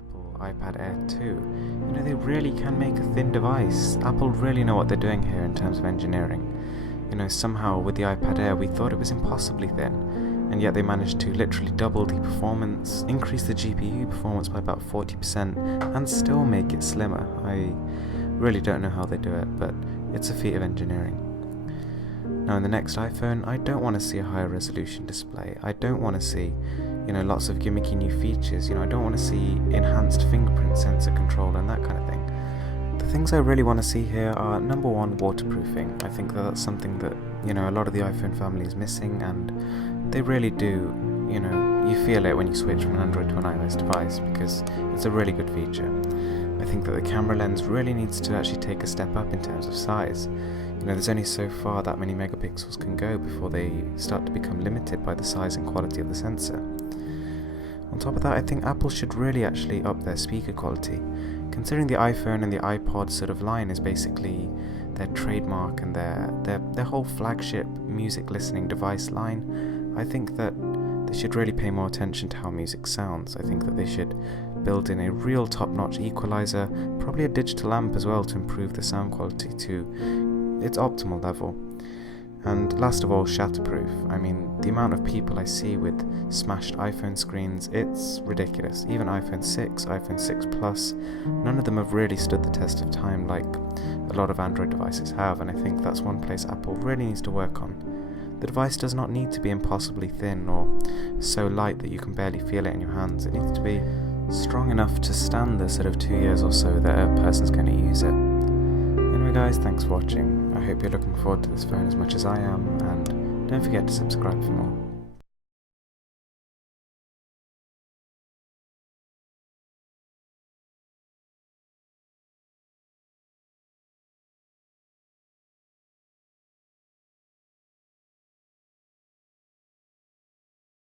Apple iPad Air 2, they really can make a thin device. Apple really know what they're doing here in terms of engineering. Somehow with the iPad Air we thought it was impossibly thin, and yet they managed to literally double the performance, increase the GPU performance by about 40%, and still make it slimmer. I really don't know how they do it, but it's a feat of engineering. Now in the next iPhone, I don't want to see a higher resolution display. I don't want to see, lots of gimmicky new features. I don't want to see enhanced fingerprint sensor control and that kind of thing. The things I really want to see here are, number one, waterproofing. I think that's something that, a lot of the iPhone family is missing, and they really do, you feel it when you switch from an Android to an iOS device, because it's a really good feature. I think that the camera lens really needs to actually take a step up in terms of size. There's only so far that many megapixels can go before they start to become limited by the size and quality of the sensor. On top of that, I think Apple should really actually up their speaker quality. Considering the iPhone and the iPod sort of line is basically their trademark and their whole flagship music listening device line, I think that they should really pay more attention to how music sounds. I think that they should build in a real top-notch equalizer, probably a digital amp as well to improve the sound quality to its optimal level. And last of all, shatterproof. I mean, the amount of people I see with smashed iPhone screens, it's ridiculous. Even iPhone 6, iPhone 6 Plus, none of them have really stood the test of time like a lot of Android devices have, and I think that's one place Apple really needs to work on. The device does not need to be impossibly thin or so light that you can barely feel it in your hands. It needs to be strong enough to stand the sort of 2 years or so that a person's going to use it. Anyway guys, thanks for watching. I hope you're looking forward to this phone as much as I am, and don't forget to subscribe for more.